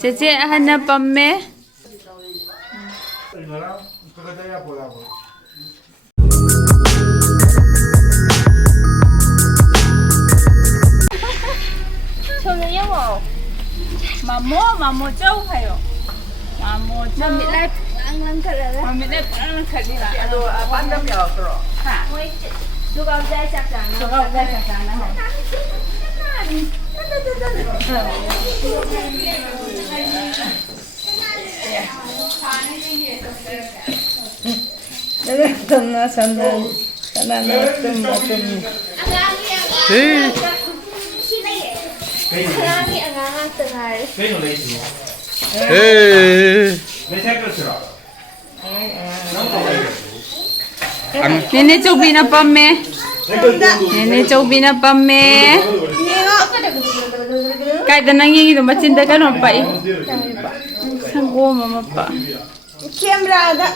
제제 하나 밤매. 저는 영어. 마모 châu 해요. 마모 châu. mình lại ăn thật là mà mình đây ăn thật đi là bán đấm nhỏ rồi. hả? Lúc ông ra chặt rằng Lúc ông ra chặt rằng nó Tengah sana tengah. Nene châu bina pamme. Nene châu bina pamme. Cái tên anh nghĩ mà chín tới cái nó vậy. Thằng cô mà pa. Camera đó.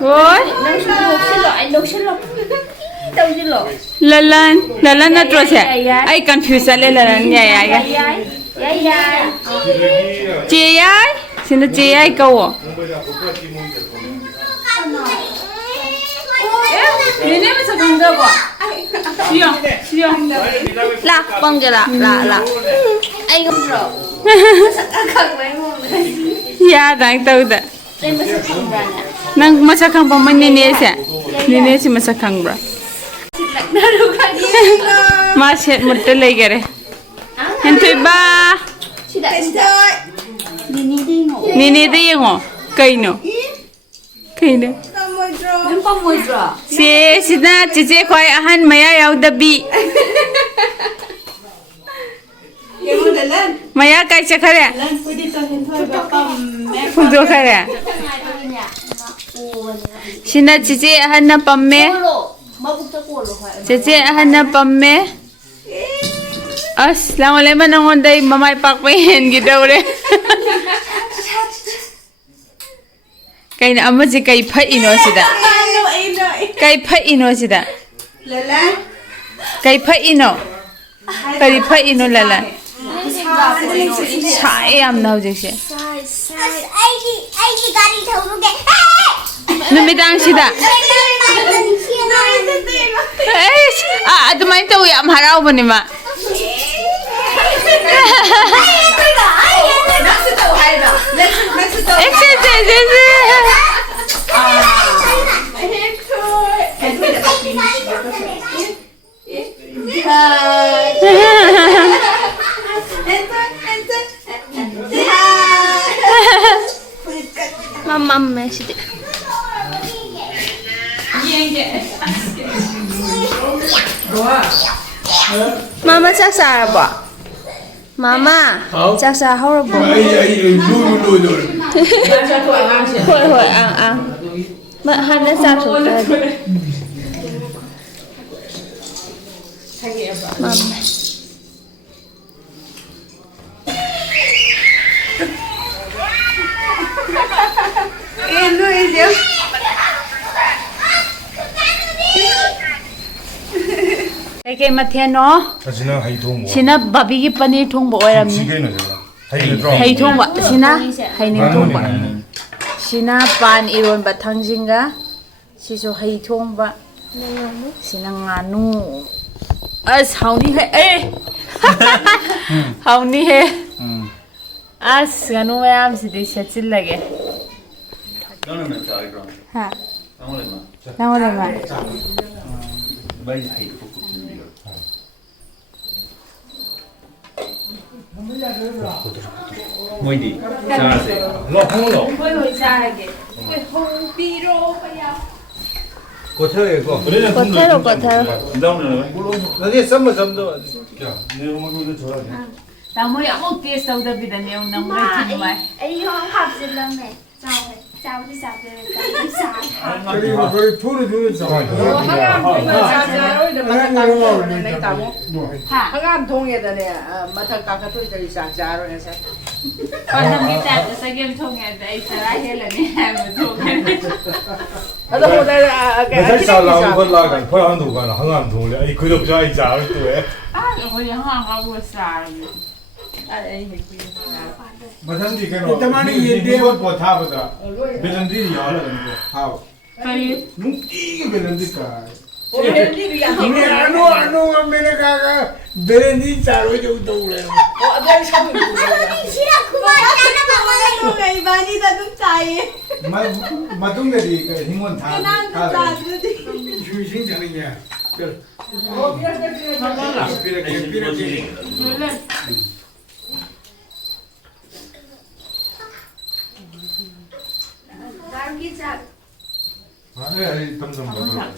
Ôi. Đâu xin lỗi. Lalan na trôi xe. Ai confuse lại lalan nhảy ai Yai. Chị ai? Xin nó chị ai câu à? Nene mà sao không được à? Siêu. Lạc bông kìa lạc. Anh không rõ. Khẳng mấy môn này. Ya, đang tao đó. Đây mà sẽ không ra nè. Nang masakang pa man nene siya. Nene si masakang bra. Mas het mutta lay gare. Hentoy ba? Nene de yung kay no. Em có mùi rõ. Si na chiche khoy ahan maya yaw dabi. Maya kay siya kare. Pudo kare. Sina chiche ahan na pamme. Chiche ahan na pamme. As lang wala man ang onday mamay pakpahin gidaw re. Kay na amo si kay pa ino sida. Kay pa ino sida. Kay pa ino. Kay pa ino lala. Sai am na hujik siya. Ai gari thauruge. Numitang sida. Adumain tayo am haraw ba ni ma? Mama messi. Mama chắc sao bỏ? Mama chắc sao hao rồi bỏ? Hồi ăn. Mà hắn đã sao rồi? Mama. Eno idiom. Kay mathe no. Sina hay thong mo. Sina babi ki paneer thong bo oram ni. Sige na jala. Hay draw. Hay thong ba sina hay ning thong ba. Sina pan iron ba thangjinga. Siso hay thong ba. Sina nganu. As hauni he eh. Hauni he. As nganu mayam si de sachil lage. None of them are Ha. wrong. Nawala ma. By height for cooking. Muy đi. Sao thế? Lo hong lo. Hoy sa lage. Hoy hong biro pa ya. Có thể có. Có theo. Đâu nữa? Nó đi sắm mà sắm đâu. Nếu mà cứ cho ra. Ta mo ya mo taste sau da bidan yung nang mai tin mai. Ai không học gì lần này. Chào đi sao thế? 그리고 거기 돈을 주는 상황. Ha. Hangam 동에다 내 마탁 까까토이 저기 자자로 해서. Paano kita sa game thong ya dai sa hela ni ha mo thong. Ano mo na 몇 살라고 걸라간 포한도 가나 항암 동래. 아이 그저 저 아이 자을 또 해. Ah, ko yang ha ka wo sa. Ay, 마찬지 그거 때문에 얘도 뭐 타보다 베란디 야라는 거 하고 Kaya, 뭉티게 베란디까 베렌디야. 우리 안오 아메리카가 베란디 자로 좀 도래 싫어 그만하잖아 먹어요. 왜 많이 다듬 차이. 마동들이 그 힘은 다 나 다듬지. 휴신 자리냐 그 날기자. 아니 덤덤 봐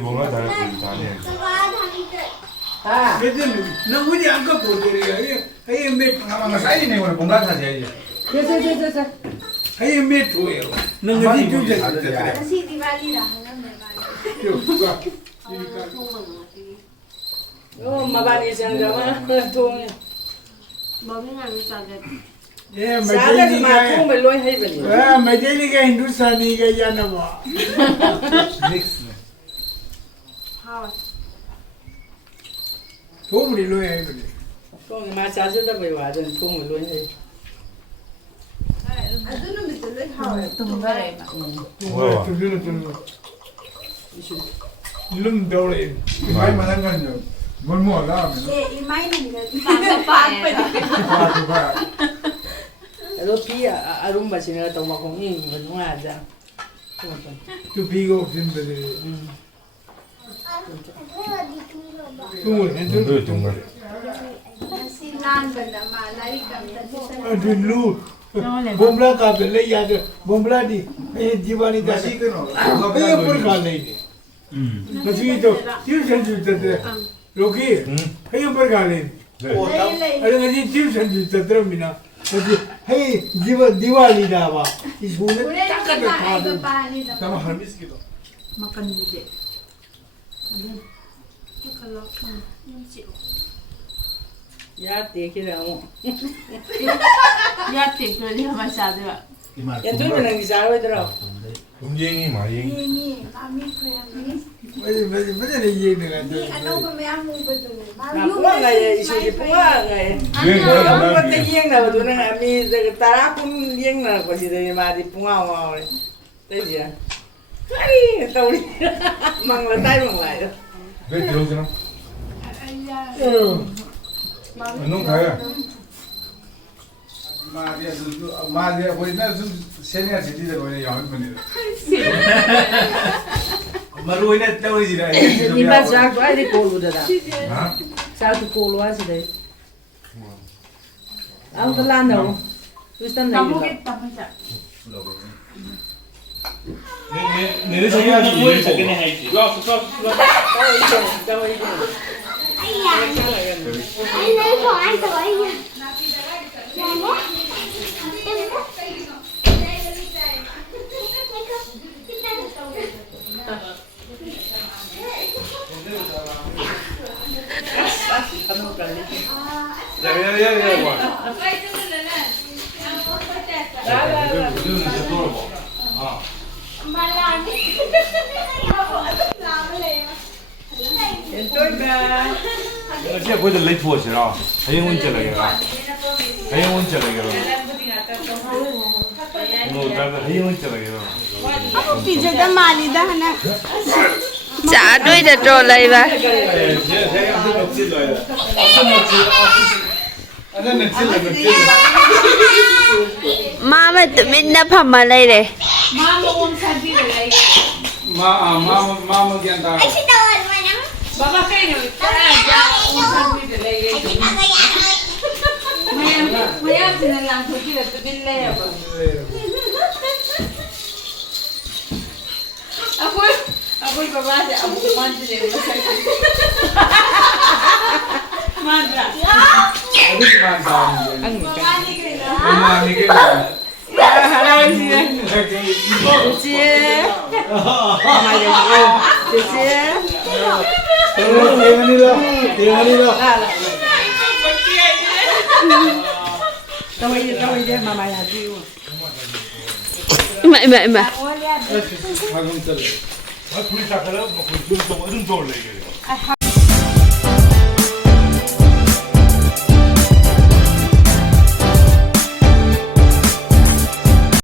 뭔가 다르고 다네 아. 그들 너무지 않고 보들이야 아예 몇 사이네 오늘 공간 사지 됐어. 아예 몇 줘요 너무 좀 잘해 다시 디발리라 하면 돼. 마바니 생각만 통. 먹으면 잘돼. 예 사다가 마통 매제리가 멜로이 해버리. 아 매제리가 힌두스타니가 야나와 믹스 도움이 로해 해버리 통 마사지다 왜 와든 통 멜로이 해. 아두는 밑에 하와. tunggaray ba? 와 좀 이름 더래 많이 만난 거냐 뭘 뭐라 예, 이마이는 봐 로 피야 아rum바 지내가 또 막고 이 뭐하자. 또 비가 없는데 뚱을 해도 뚱을 시난 번마 나리감 아들루 bomla का पहले याद bomla दी ये जीवानी दा सी करो ये पर खा लेंगे मछली तो ट्यूशन जुटते रोकी ये पर खा लेंगे अरे मछली ट्यूशन जुटते मिना मछली हे दिवाली दा वा इसको ने टक्कर खा दो तब हरमिस की तो Makan hindi. 야 대기라고. Yate, pero di ka masyado ba? 야 저기는 이 잘 오더라. umjeni mari Ni mami koyami. मजे ये नहीं Ni ano ba may amo ba doon? 나 뽕아 가 이슈지 뽕아 가. 왜 아무 그러나 것도 이행 나거든. 아미 저 따라군 이행 나 것이더니 말이 뽕아 와. 되지. 아니 또 우리 망라 따이면 와요. 왜 들어오잖아 너 가야 마디야 보이나 좀 세냐 지디들 보이나 야한 분이다 마루이나 때우지라 Ni ba sa ko ay di kolo da. 아 Sa ko kolo asi dai. Ang talano. Gusto na yun. Kabukit pa siya. 내내 생각이 이래 저기는 해야지. 와, Ay, na ko ay to ay. 야야야야 와 Malami. Enjoy ba? 어제 보다 레이트 워시라 하영 운전하게라 하영 운전하게라 뭐 나도 하영 운전하게라 Pizza mali da na. ကြာတွေ့တဲ့တော်လိုက်ပါ 아나는 찔러는 찔러 မမတမင်းနဲ့ဖတ်မလိုက်တယ် 마마 견다 Baba kayo. Maya sinalang ko sila tabile ba. Ako baba siya ako mandre masakit. Mandra. 어디 만다 Ang 엄마 이게 Hello siya. Siya. Siya. 대한이다 Tawid mama ya diyo. 이마 방금 찔러 아 둘이 다 그래 뭐 둘이 좀 어른 좋을래 이게